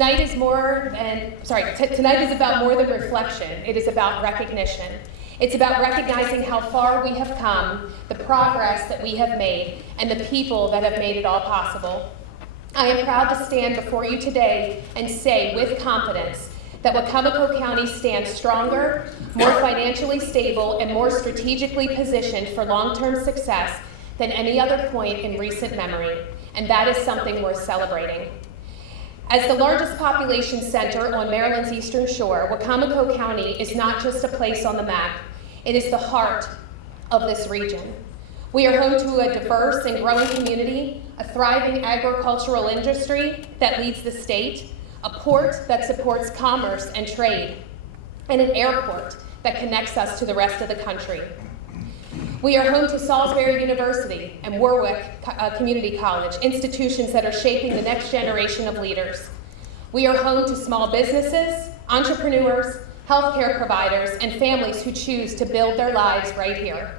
Tonight is tonight is about more than reflection. It is about recognition. It's about recognizing how far we have come, the progress that we have made, and the people that have made it all possible. I am proud to stand before you today and say with confidence that Wacomico County stands stronger, more financially stable, and more strategically positioned for long-term success than any other point in recent memory, and that is something worth celebrating. As the largest population center on Maryland's Eastern Shore, Wacomico County is not just a place on the map, it is the heart of this region. We are home to a diverse and growing community, a thriving agricultural industry that leads the state, a port that supports commerce and trade, and an airport that connects us to the rest of the country. We are home to Salisbury University and Warwick Community College, institutions that are shaping the next generation of leaders. We are home to small businesses, entrepreneurs, healthcare providers, and families who choose to build their lives right here.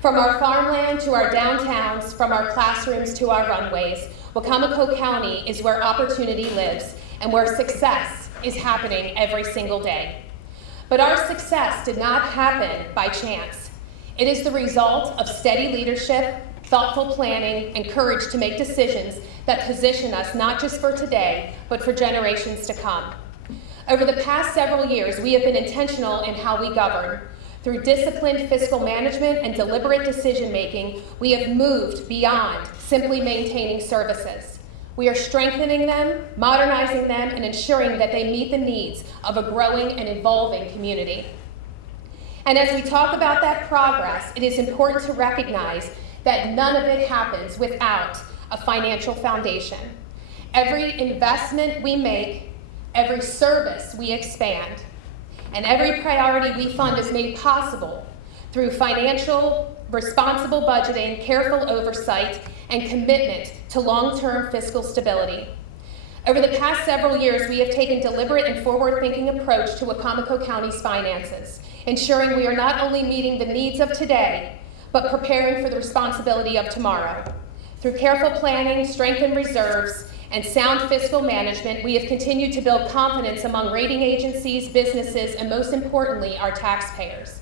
From our farmland to our downtowns, from our classrooms to our runways, Wacomico County is where opportunity lives and where success is happening every single day. But our success did not happen by chance. It is the result of steady leadership, thoughtful planning, and courage to make decisions that position us not just for today, but for generations to come. Over the past several years, we have been intentional in how we govern. Through disciplined fiscal management and deliberate decision-making, we have moved beyond simply maintaining services. We are strengthening them, modernizing them, and ensuring that they meet the needs of a growing and evolving community. And as we talk about that progress, it is important to recognize that none of it happens without a financial foundation. Every investment we make, every service we expand, and every priority we fund is made possible through financial, responsible budgeting, careful oversight, and commitment to long-term fiscal stability. Over the past several years, we have taken deliberate and forward-thinking approach to Wacomico County's finances, ensuring we are not only meeting the needs of today, but preparing for the responsibility of tomorrow. Through careful planning, strengthened reserves, and sound fiscal management, we have continued to build confidence among rating agencies, businesses, and most importantly, our taxpayers.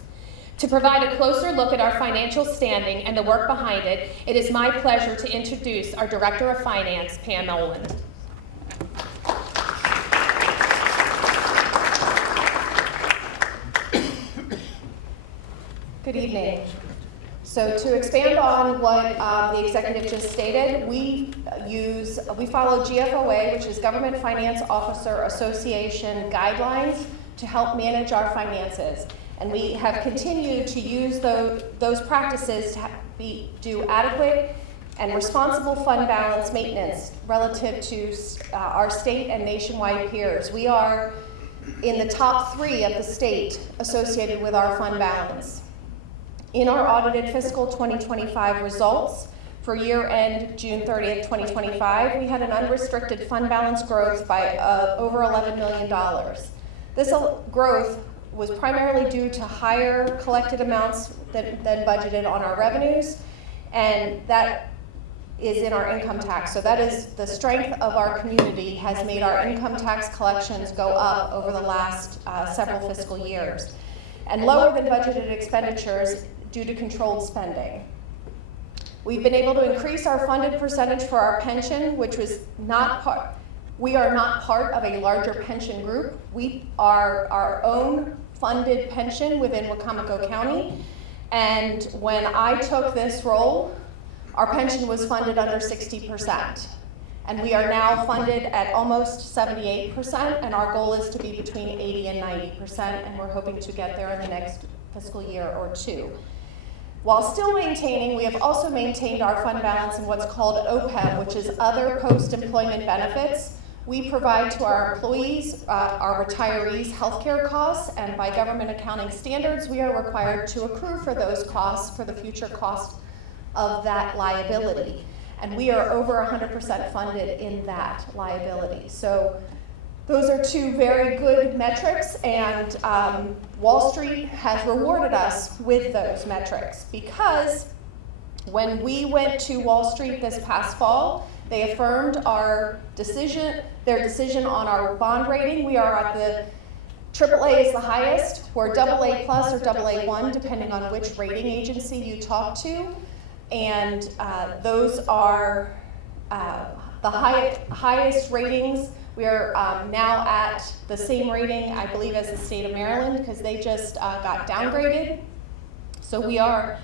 To provide a closer look at our financial standing and the work behind it, it is my pleasure to introduce our Director of Finance, Pam Oland. Good evening. So to expand on what the executive just stated, we follow GFOA, which is Government Finance Officer Association guidelines to help manage our finances. And we have continued to use those practices to do adequate and responsible fund balance maintenance relative to our state and nationwide peers. We are in the top 3 of the state associated with our fund balance. In our audited fiscal 2025 results for year-end June 30th, 2025, we had an unrestricted fund balance growth by over $11 million. This growth was primarily due to higher collected amounts than budgeted on our revenues, and that is in our income tax. So that is the strength of our community has made our income tax collections go up over the last several fiscal years, and lower than budgeted expenditures due to controlled spending. We've been able to increase our funded percentage for our pension, which was we are not part of a larger pension group. We are our own funded pension within Wacomico County, and when I took this role, our pension was funded under 60%. And we are now funded at almost 78%, and our goal is to be between 80 and 90%, and we're hoping to get there in the next fiscal year or 2. While still maintaining, we have also maintained our fund balance in what's called OPEB, which is other post-employment benefits. We provide to our employees, our retirees, healthcare costs, and by government accounting standards, we are required to accrue for those costs for the future cost of that liability. And we are over 100% funded in that liability. So those are 2 very good metrics, and Wall Street has rewarded us with those metrics, because when we went to Wall Street this past fall They affirmed their decision on our bond rating. We are at the AAA is the highest. We're AA plus or AA1, depending on which rating agency you talk to. And those are the highest ratings. We are now at the same rating, I believe, as the state of Maryland, because they just got downgraded. So we are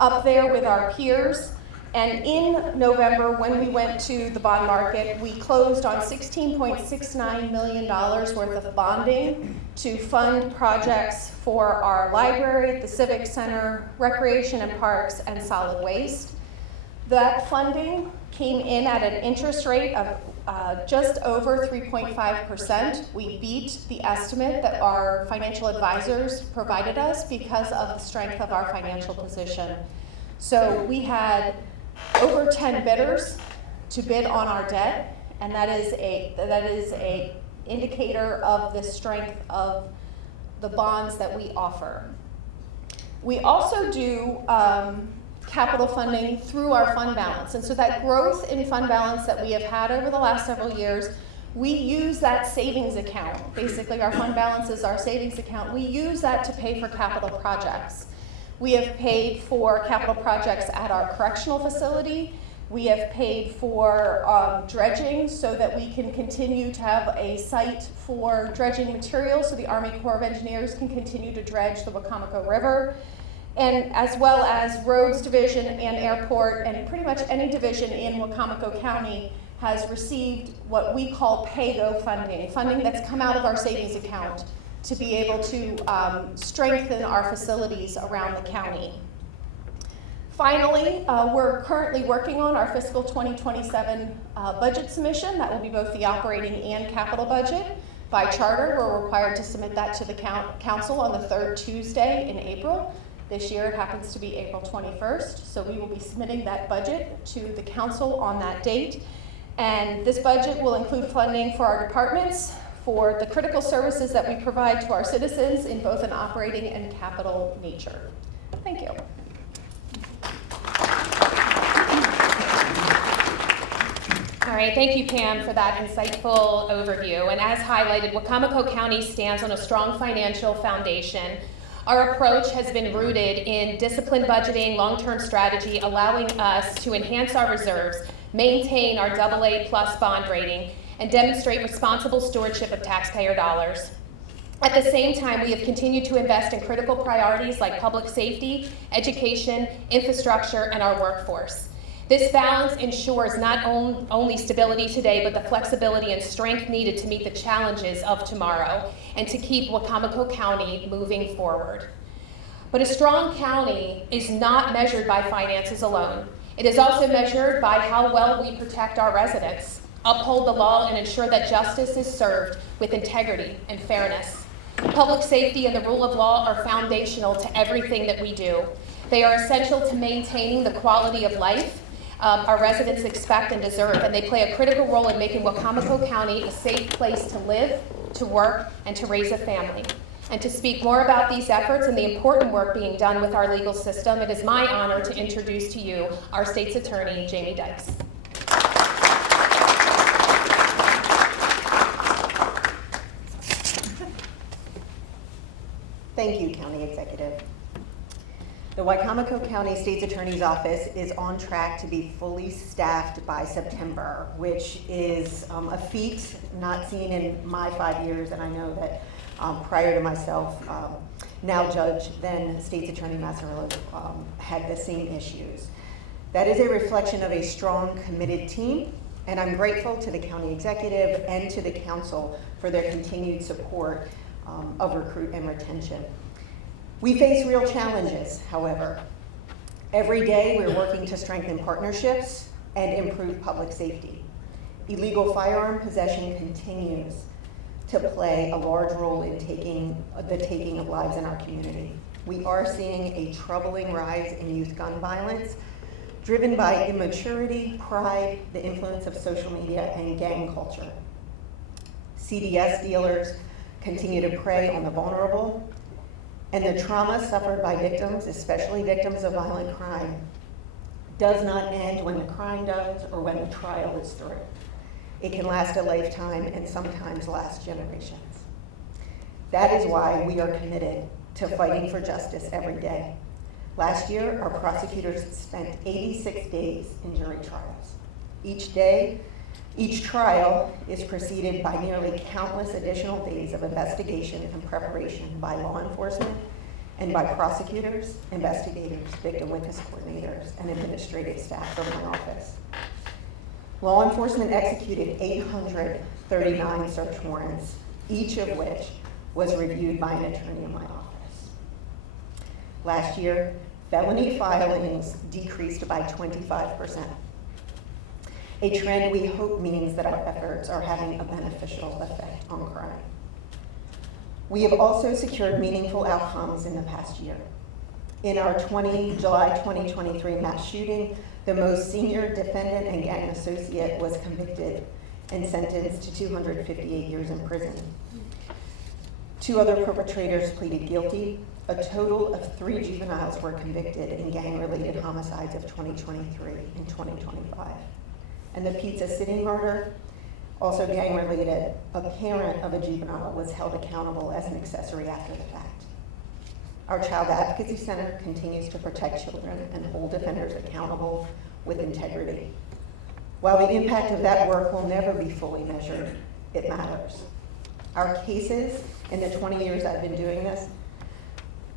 up there with our peers. And in November, when we went to the bond market, we closed on $16.69 million worth of bonding to fund projects for our library, the Civic Center, Recreation and Parks, and Solid Waste. That funding came in at an interest rate of just over 3.5%. We beat the estimate that our financial advisors provided us because of the strength of our financial position. So we had over 10 bidders to bid on our debt, and that is a indicator of the strength of the bonds that we offer. We also do capital funding through our fund balance, and so that growth in fund balance that we have had over the last several years, we use that savings account. Basically, our fund balance is our savings account. We use that to pay for capital projects. We have paid for capital projects at our correctional facility. We have paid for dredging so that we can continue to have a site for dredging materials so the Army Corps of Engineers can continue to dredge the Wacomico River, and as well as roads division and airport, and pretty much any division in Wacomico County has received what we call pay-go funding, funding that's come out of our savings account to be able to strengthen our facilities around the county. Finally, we're currently working on our fiscal 2027 budget submission. That will be both the operating and capital budget. By charter, we're required to submit that to the council on the third Tuesday in April. This year it happens to be April 21st, so we will be submitting that budget to the council on that date. And this budget will include funding for our departments, for the critical services that we provide to our citizens in both an operating and capital nature. Thank you. All right, thank you, Pam, for that insightful overview. And as highlighted, Wacomico County stands on a strong financial foundation. Our approach has been rooted in disciplined budgeting, long-term strategy, allowing us to enhance our reserves, maintain our AA plus bond rating, and demonstrate responsible stewardship of taxpayer dollars. At the same time, we have continued to invest in critical priorities like public safety, education, infrastructure, and our workforce. This balance ensures not only stability today, but the flexibility and strength needed to meet the challenges of tomorrow and to keep Wacomico County moving forward. But a strong county is not measured by finances alone. It is also measured by how well we protect our residents, uphold the law, and ensure that justice is served with integrity and fairness. Public safety and the rule of law are foundational to everything that we do. They are essential to maintaining the quality of life our residents expect and deserve, and they play a critical role in making Wacomico County a safe place to live, to work, and to raise a family. And to speak more about these efforts and the important work being done with our legal system, it is my honor to introduce to you our state's attorney, Jamie Dykes. Thank you, County Executive. The Wacomico County State's Attorney's Office is on track to be fully staffed by September, which is a feat not seen in my 5 years, and I know that prior to myself, now Judge, then State's Attorney Massarillo had the same issues. That is a reflection of a strong, committed team, and I'm grateful to the County Executive and to the Council for their continued support of recruit and retention. We face real challenges, however. Every day we're working to strengthen partnerships and improve public safety. Illegal firearm possession continues to play a large role in the taking of lives in our community. We are seeing a troubling rise in youth gun violence, driven by immaturity, pride, the influence of social media, and gang culture. CDS dealers continue to prey on the vulnerable, and the trauma suffered by victims, especially victims of violent crime, does not end when the crime does or when the trial is through. It can last a lifetime and sometimes last generations. That is why we are committed to fighting for justice every day. Last year, our prosecutors spent 86 days in jury trials. Each trial is preceded by nearly countless additional days of investigation and preparation by law enforcement and by prosecutors, investigators, victim witness coordinators, and administrative staff from my office. Law enforcement executed 839 search warrants, each of which was reviewed by an attorney in my office. Last year, felony filings decreased by 25%. A trend we hope means that our efforts are having a beneficial effect on crime. We have also secured meaningful outcomes in the past year. In our July 2023 mass shooting, the most senior defendant and gang associate was convicted and sentenced to 258 years in prison. 2 other perpetrators pleaded guilty. A total of 3 juveniles were convicted in gang-related homicides of 2023 and 2025. And the Pizza City murder, also gang-related, a parent of a juvenile was held accountable as an accessory after the fact. Our Child Advocacy Center continues to protect children and hold offenders accountable with integrity. While the impact of that work will never be fully measured, it matters. Our cases, in the 20 years I've been doing this,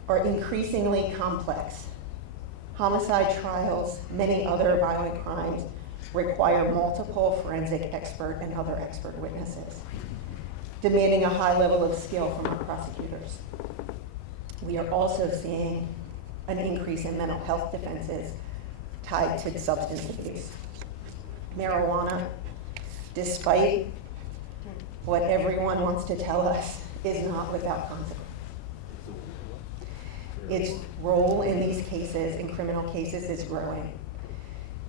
are increasingly complex. Homicide trials, many other violent crimes, require multiple forensic expert and other expert witnesses, demanding a high level of skill from our prosecutors. We are also seeing an increase in mental health defenses tied to substance abuse. Marijuana, despite what everyone wants to tell us, is not without consequence. Its role in these cases, in criminal cases, is growing.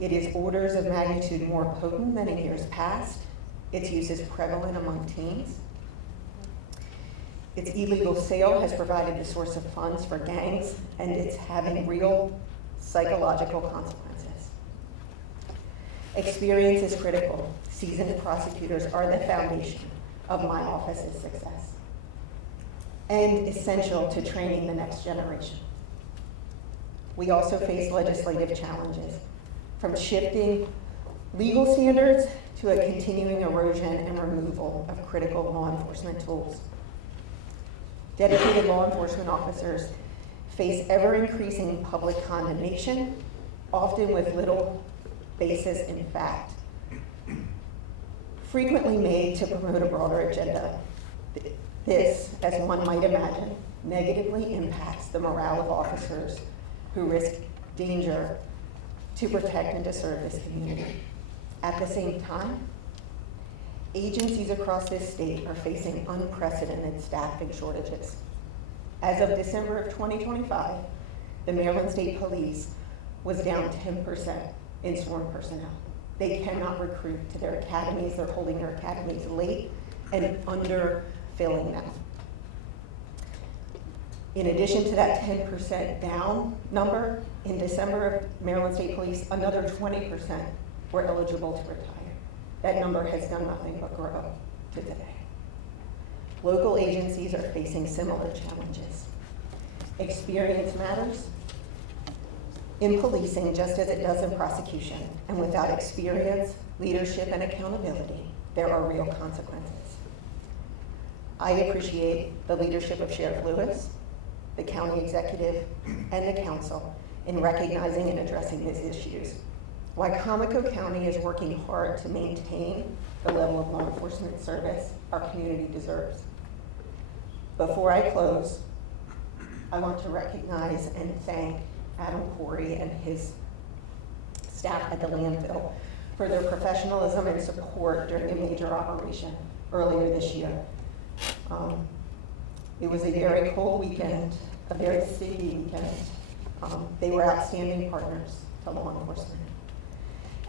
It is orders of magnitude more potent than in years past. Its use is prevalent among teens. Its illegal sale has provided the source of funds for gangs, and it's having real psychological consequences. Experience is critical. Seasoned prosecutors are the foundation of my office's success and essential to training the next generation. We also face legislative challenges, from shifting legal standards to a continuing erosion and removal of critical law enforcement tools. Dedicated law enforcement officers face ever-increasing public condemnation, often with little basis in fact, frequently made to promote a broader agenda. This, as one might imagine, negatively impacts the morale of officers who risk danger to protect and to serve this community. At the same time, agencies across this state are facing unprecedented staffing shortages. As of December of 2025, the Maryland State Police was down 10% in sworn personnel. They cannot recruit to their academies. They're holding their academies late and underfilling them. In addition to that 10% down number, in December of Maryland State Police, another 20% were eligible to retire. That number has done nothing but grow to today. Local agencies are facing similar challenges. Experience matters in policing just as it does in prosecution, and without experience, leadership, and accountability, there are real consequences. I appreciate the leadership of Sheriff Lewis, the county executive, and the council in recognizing and addressing these issues. Wicomico County is working hard to maintain the level of law enforcement service our community deserves. Before I close, I want to recognize and thank Adam Corey and his staff at the landfill for their professionalism and support during a major operation earlier this year. It was a very cold weekend, a very sticky weekend. They were outstanding partners to law enforcement.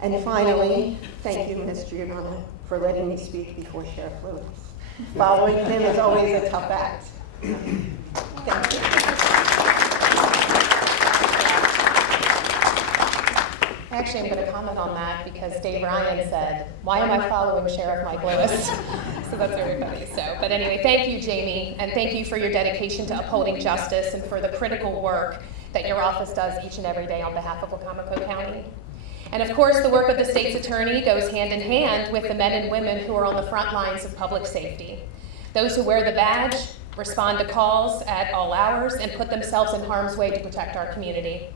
And finally, thank you, Ms. Giordano, for letting me speak before Sheriff Lewis. Following him is always a tough act. Thank you. actually am going to comment on that because Dave Ryan said, "Why am I following Sheriff Mike Lewis?" So that's very funny. So, but anyway, thank you, Jamie, and thank you for your dedication to upholding justice and for the critical work that your office does each and every day on behalf of Wacomico County. And of course, the work of the state's attorney goes hand in hand with the men and women who are on the front lines of public safety. Those who wear the badge, respond to calls at all hours, and put themselves in harm's way to protect our community.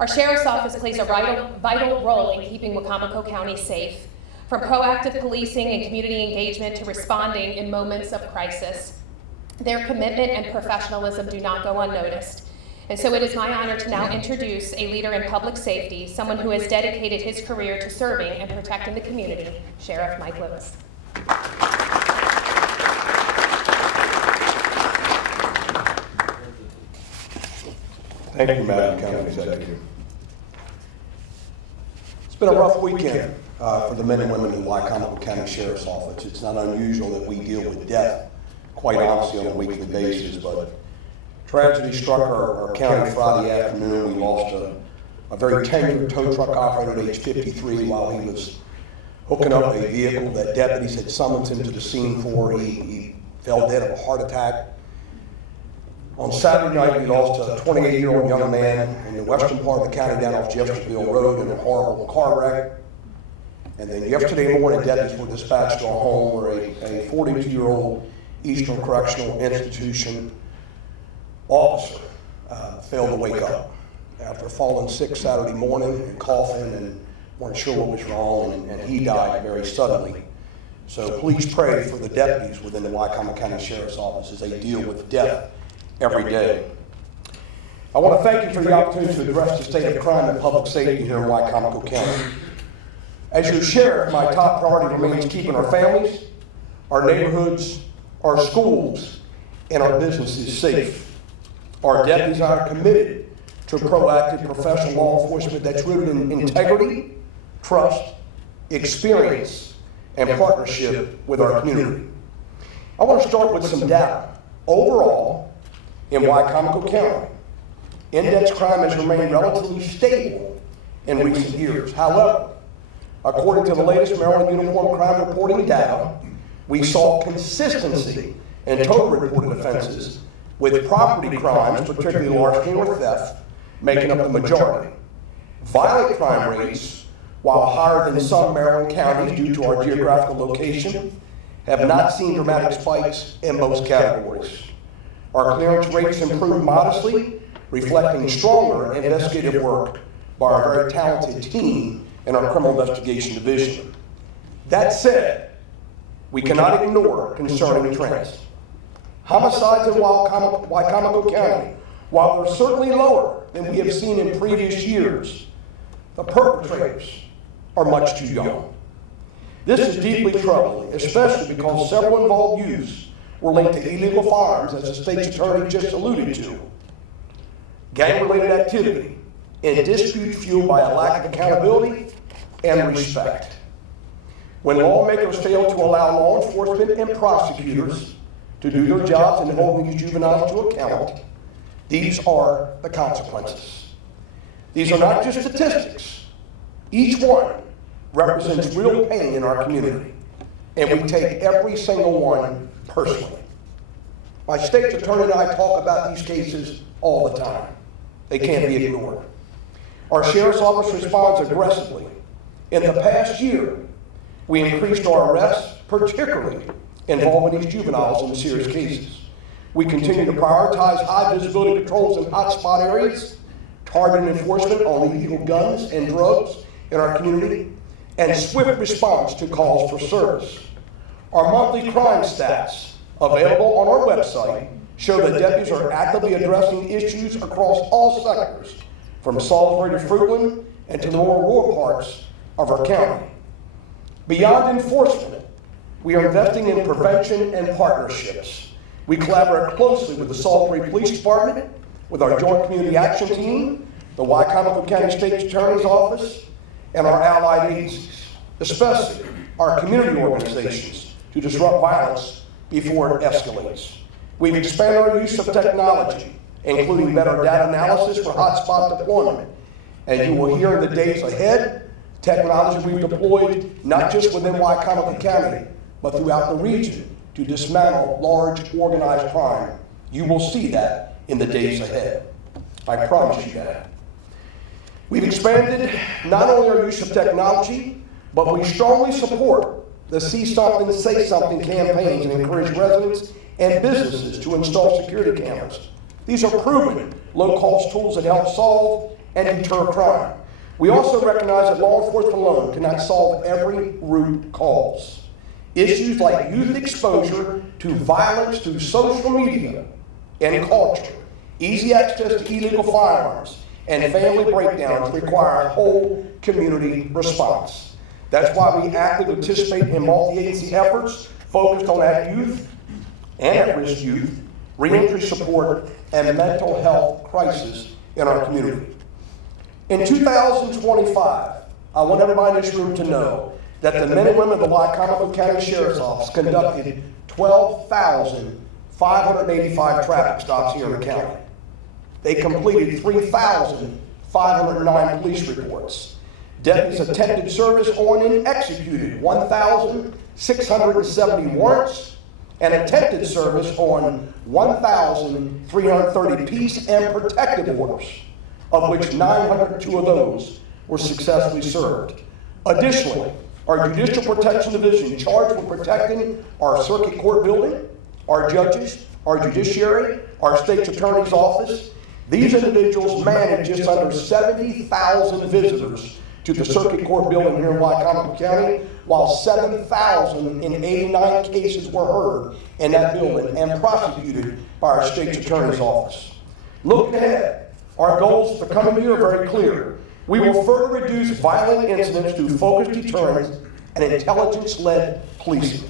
Our Sheriff's Office plays a vital role in keeping Wacomico County safe, from proactive policing and community engagement to responding in moments of crisis. Their commitment and professionalism do not go unnoticed. And so it is my honor to now introduce a leader in public safety, someone who has dedicated his career to serving and protecting the community, Sheriff Mike Lewis. Thank you, Madam County Executive. It's been a rough weekend for the men and women in the Wacomico County Sheriff's Office. It's not unusual that we deal with death, quite honestly, on a weekly basis, but tragedy struck our county Friday afternoon. We lost a very tenured tow truck operator at age 53 while he was hooking up a vehicle that deputies had summoned him to the scene for. He fell dead of a heart attack. On Saturday night, we lost a 28-year-old young man in the western part of the county down off Jeffersonville Road in a horrible car wreck. And then yesterday morning, deputies were dispatched to a home where a 42-year-old Eastern Correctional Institution officer failed to wake up after falling sick Saturday morning and coughing and weren't sure what was wrong, and he died very suddenly. So please pray for the deputies within the Wacomico County Sheriff's Office as they deal with death every day. I want to thank you for the opportunity to address the state of crime and public safety here in Wacomico County. As your sheriff, my top priority remains keeping our families, our neighborhoods, our schools, and our businesses safe. Our deputies are committed to proactive professional law enforcement that's rooted in integrity, trust, experience, and partnership with our community. I want to start with some data. Overall, in Wacomico County, index crime has remained relatively stable in recent years. However, according to the latest Maryland Uniform Crime Reporting data, we saw consistency in total reported offenses, with property crimes, particularly larceny or theft, making up the majority. Violent crime rates, while higher than some Maryland counties due to our geographical location, have not seen dramatic spikes in most categories. Our clearance rates improved modestly, reflecting stronger investigative work by our very talented team in our Criminal Investigation Division. That said, we cannot ignore concerning trends. Homicides in Wacomico County, while they're certainly lower than we have seen in previous years, the perpetrators are much too young. This is deeply troubling, especially because several involved youths were linked to illegal firearms, as the state's attorney just alluded to. Gang-related activity and disputes fueled by a lack of accountability and respect. When lawmakers fail to allow law enforcement and prosecutors to do their jobs and hold these juveniles to account, these are the consequences. These are not just statistics. Each one represents real pain in our community, and we take every single one personally. My state's attorney and I talk about these cases all the time. They can't be ignored. Our Sheriff's Office responds aggressively. In the past year, we increased our arrests, particularly involving these juveniles in serious cases. We continue to prioritize high visibility patrols in hotspot areas, targeted enforcement on illegal guns and drugs in our community, and swift response to calls for service. Our monthly crime stats, available on our website, show that deputies are actively addressing issues across all sectors, from Salisbury to Fruitland and to the more rural parts of our county. Beyond enforcement, we are investing in prevention and partnerships. We collaborate closely with the Salisbury Police Department, with our Joint Community Action Team, the Wacomico County State's Attorney's Office, and our allied agencies, especially our community organizations, to disrupt violence before it escalates. We've expanded our use of technology, including better data analysis for hotspot deployment, And you will hear in the days ahead technology we've deployed not just within Wycomico County, but throughout the region to dismantle large organized crime. You will see that in the days ahead. I promise you that. We've expanded not only our use of technology, but we strongly support the See Something, Say Something campaigns and encourage residents and businesses to install security cameras. These are proven low-cost tools that help solve and deter crime. We also recognize that law enforcement alone cannot solve every root cause. Issues like youth exposure to violence through social media and culture, easy access to illegal firearms, and family breakdowns require a whole community response. That's why we actively participate in multi-agency efforts focused on youth and at-risk youth, reentry support, and mental health crisis in our community. In 2025, I want everybody in this room to know that the men and women of the Wycomico County Sheriff's Office conducted 12,585 traffic stops here in the county. They completed 3,509 police reports. Deputies attempted service on and executed 1,670 warrants and attempted service on 1,330 peace and protective orders, of which 902 of those were successfully served. Additionally, our Judicial Protection Division charged with protecting our circuit court building, our judges, our judiciary, our state's attorney's office. These individuals manage just under 70,000 visitors to the circuit court building here in Wycomico County, while 7,089 cases were heard in that building and prosecuted by our state's attorney's office. Looking ahead, our goals for the coming year are very clear. We will further reduce violent incidents through focused deterrence and intelligence-led policing.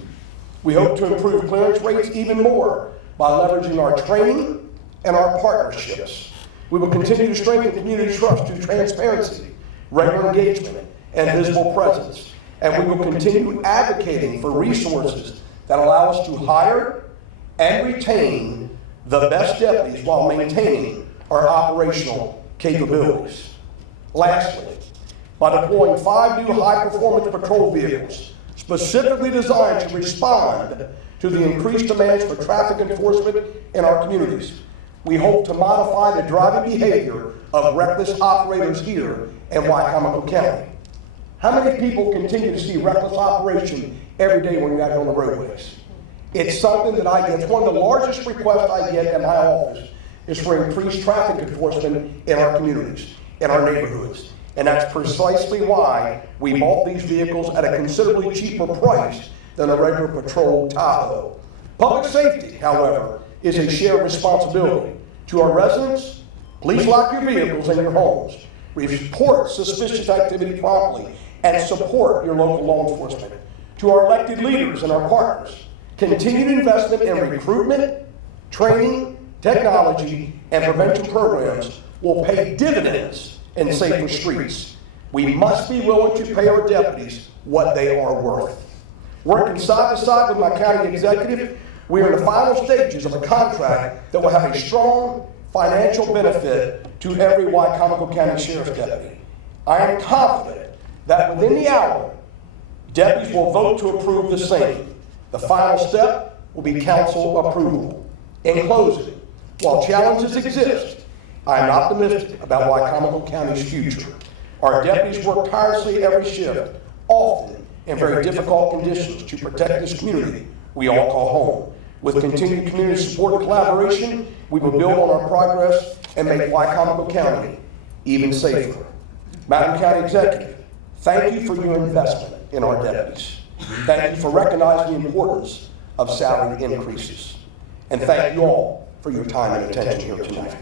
We hope to improve clearance rates even more by leveraging our training and our partnerships. We will continue to strengthen community trust through transparency, regular engagement, and visible presence. And we will continue advocating for resources that allow us to hire and retain the best deputies while maintaining our operational capabilities. Lastly, by deploying 5 new high-performance patrol vehicles specifically designed to respond to the increased demands for traffic enforcement in our communities, we hope to modify the driving behavior of reckless operators here in Wycomico County. How many people continue to see reckless operation every day when you're out on the roadways? It's something that I get. It's one of the largest requests I get in my office is for increased traffic enforcement in our communities, in our neighborhoods. And that's precisely why we bought these vehicles at a considerably cheaper price than a regular patrol Tahoe. Public safety, however, is a shared responsibility. To our residents, please lock your vehicles in your homes, report suspicious activity promptly, and support your local law enforcement. To our elected leaders and our partners, continued investment in recruitment, training, technology, and prevention programs will pay dividends in safer streets. We must be willing to pay our deputies what they are worth. Working side by side with my county executive, we are in the final stages of a contract that will have a strong financial benefit to every Wycomico County Sheriff's deputy. I am confident that within the hour, deputies will vote to approve the same. The final step will be council approval. In closing, while challenges exist, I am optimistic about Wycomico County's future. Our deputies work tirelessly every shift, often in very difficult conditions, to protect this community we all call home. With continued community support and collaboration, we will build on our progress and make Wycomico County even safer. Madam County Executive, thank you for your investment in our deputies. Thank you for recognizing the importance of salary increases. And thank you all for your time and attention here tonight.